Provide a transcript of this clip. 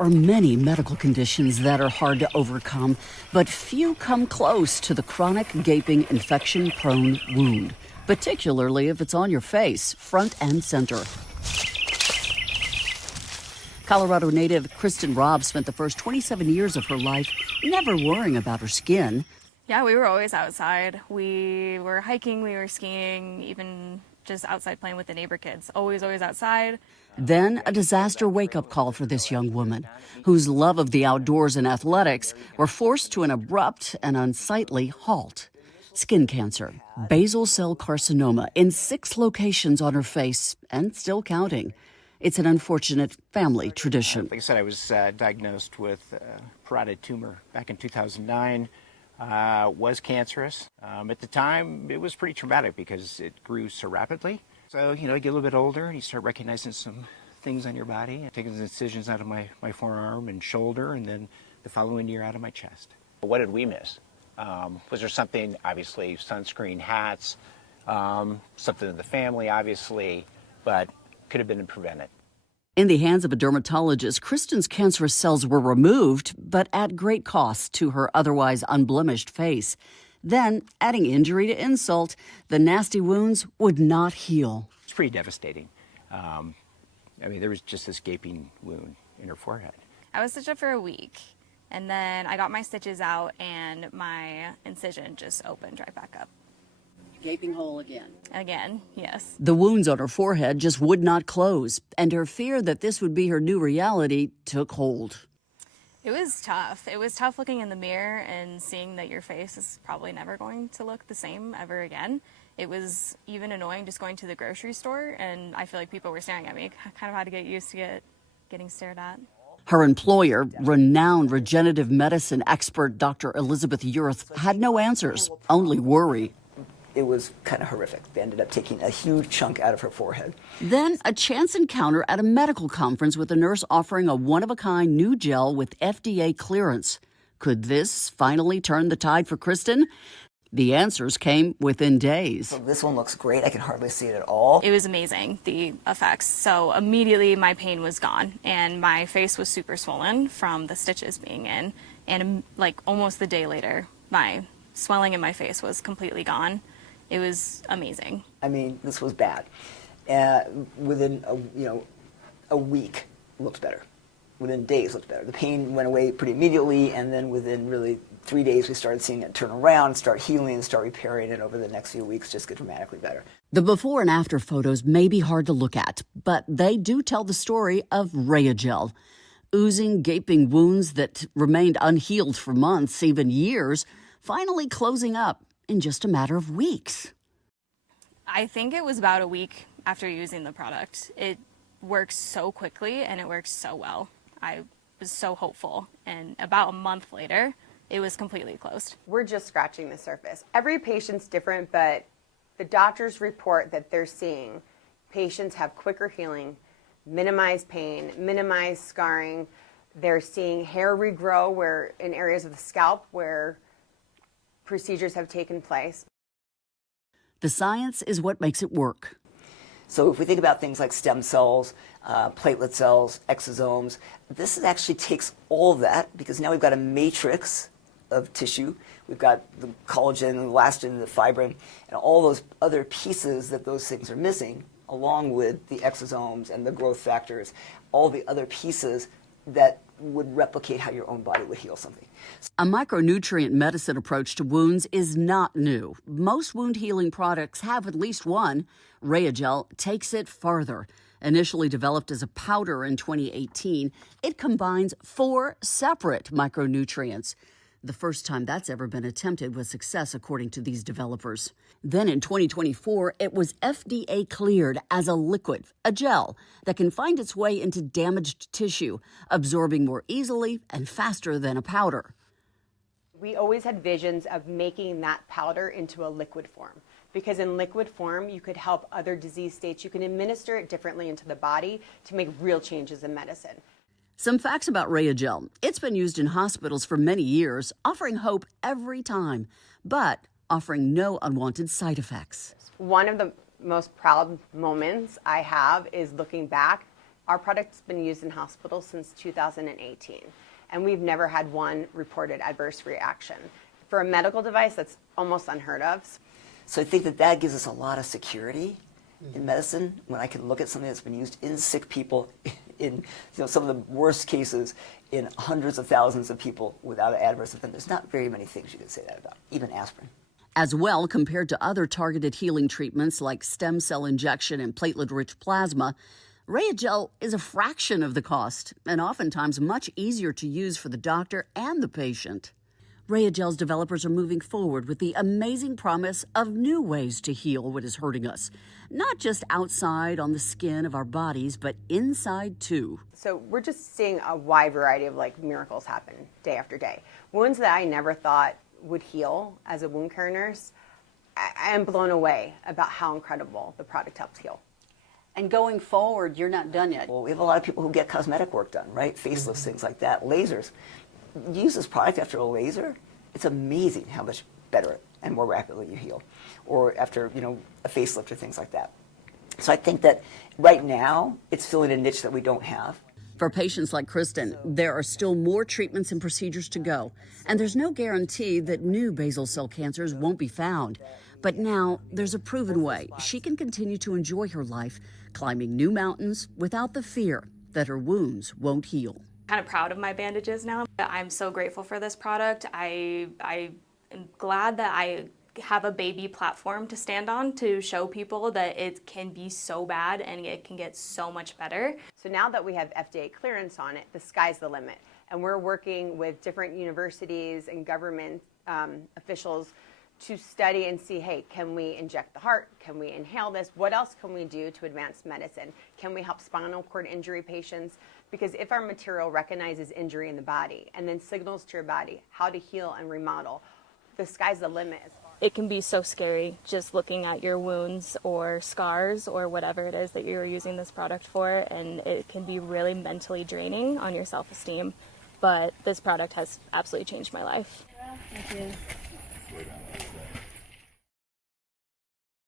are many medical conditions that are hard to overcome, but few come close to the chronic gaping infection-prone wound, particularly if it's on your face, front and center. Colorado native Kristen Robb spent the first 27 years of her life never worrying about her skin. Yeah, we were always outside. We were hiking, we were skiing, even just outside playing with the neighbor kids. Always outside. Then a disaster wake-up call for this young woman, whose love of the outdoors and athletics were forced to an abrupt and unsightly halt. Skin cancer, basal cell carcinoma in 6 locations on her face, and still counting. It's an unfortunate family tradition. Like I said, I was diagnosed with parotid tumor back in 2009. Was cancerous. At the time, it was pretty traumatic because it grew so rapidly. So, you get a little bit older and you start recognizing some things on your body. Taking the incisions out of my forearm and shoulder, and then the following year out of my chest. What did we miss? Was there something, obviously, sunscreen, hats, something in the family, obviously, but could have been prevented. In the hands of a dermatologist, Kristen's cancerous cells were removed, but at great cost to her otherwise unblemished face. Then, adding injury to insult, the nasty wounds would not heal. It's pretty devastating. There was just this gaping wound in her forehead. I was stitched up for a week, and then I got my stitches out, and my incision just opened right back up. Gaping hole again. Again, yes. The wounds on her forehead just would not close, and her fear that this would be her new reality took hold. It was tough. It was tough looking in the mirror and seeing that your face is probably never going to look the same ever again. It was even annoying just going to the grocery store, and I feel like people were staring at me. I kind of had to get used to getting stared at. Her employer, renowned regenerative medicine expert Dr. Elizabeth Urth, had no answers, only worry. It was kind of horrific. They ended up taking a huge chunk out of her forehead. Then a chance encounter at a medical conference with a nurse offering a one-of-a-kind new gel with FDA clearance. Could this finally turn the tide for Kristen? The answers came within days. So this one looks great. I can hardly see it at all. It was amazing, the effects. So immediately my pain was gone, and my face was super swollen from the stitches being in. And like almost the day later, my swelling in my face was completely gone. It was amazing. This was bad. Within a week, it looked better. Within days, it looked better. The pain went away pretty immediately, and then within really 3 days, we started seeing it turn around, start healing, and start repairing, and over the next few weeks, just get dramatically better. The before and after photos may be hard to look at, but they do tell the story of ReyaGel. Oozing, gaping wounds that remained unhealed for months, even years, finally closing up in just a matter of weeks. I think it was about a week after using the product. It works so quickly and it works so well. I was so hopeful, and about a month later, it was completely closed. We're just scratching the surface. Every patient's different, but the doctors report that they're seeing patients have quicker healing, minimize pain, minimize scarring. They're seeing hair regrow where in areas of the scalp where procedures have taken place. The science is what makes it work. So if we think about things like stem cells, platelet cells, exosomes, this actually takes all of that, because now we've got a matrix of tissue. We've got the collagen, the elastin, the fibrin, and all those other pieces that those things are missing, along with the exosomes and the growth factors, all the other pieces that would replicate how your own body would heal something. A micronutrient medicine approach to wounds is not new. Most wound healing products have at least one. ReyaGel takes it farther. Initially developed as a powder in 2018, it combines 4 separate micronutrients. The first time that's ever been attempted with success, according to these developers. Then in 2024, it was FDA-cleared as a liquid, a gel, that can find its way into damaged tissue, absorbing more easily and faster than a powder. We always had visions of making that powder into a liquid form, because in liquid form, you could help other disease states. You can administer it differently into the body to make real changes in medicine. Some facts about ReyaGel. It's been used in hospitals for many years, offering hope every time, but offering no unwanted side effects. One of the most proud moments I have is looking back Our product's been used in hospitals since 2018, and we've never had one reported adverse reaction. For a medical device, that's almost unheard of. So I think that that gives us a lot of security in medicine when I can look at something that's been used in sick people, in some of the worst cases, in hundreds of thousands of people without an adverse event. There's not very many things you can say that about, even aspirin. As well, compared to other targeted healing treatments like stem cell injection and platelet-rich plasma, ReyaGel is a fraction of the cost and oftentimes much easier to use for the doctor and the patient. ReyaGel's developers are moving forward with the amazing promise of new ways to heal what is hurting us, not just outside on the skin of our bodies, but inside too. So we're just seeing a wide variety of miracles happen day after day. Wounds that I never thought would heal as a wound care nurse, I am blown away about how incredible the product helps heal. And going forward, you're not done yet. Well, we have a lot of people who get cosmetic work done, right? Facelifts, things like that, lasers. Use this product after a laser, it's amazing how much better and more rapidly you heal. Or after, a facelift or things like that. So I think that right now, it's filling a niche that we don't have. For patients like Kristen, there are still more treatments and procedures to go, and there's no guarantee that new basal cell cancers won't be found. But now there's a proven way she can continue to enjoy her life, climbing new mountains without the fear that her wounds won't heal. Kind of proud of my bandages now. I'm so grateful for this product. I am glad that I have a baby platform to stand on to show people that it can be so bad and it can get so much better. So now that we have FDA clearance on it, the sky's the limit. And we're working with different universities and government officials to study and see, hey, can we inject the heart? Can we inhale this? What else can we do to advance medicine? Can we help spinal cord injury patients? Because if our material recognizes injury in the body and then signals to your body how to heal and remodel, the sky's the limit. It can be so scary just looking at your wounds or scars or whatever it is that you're using this product for, and it can be really mentally draining on your self-esteem. But this product has absolutely changed my life. Thank you.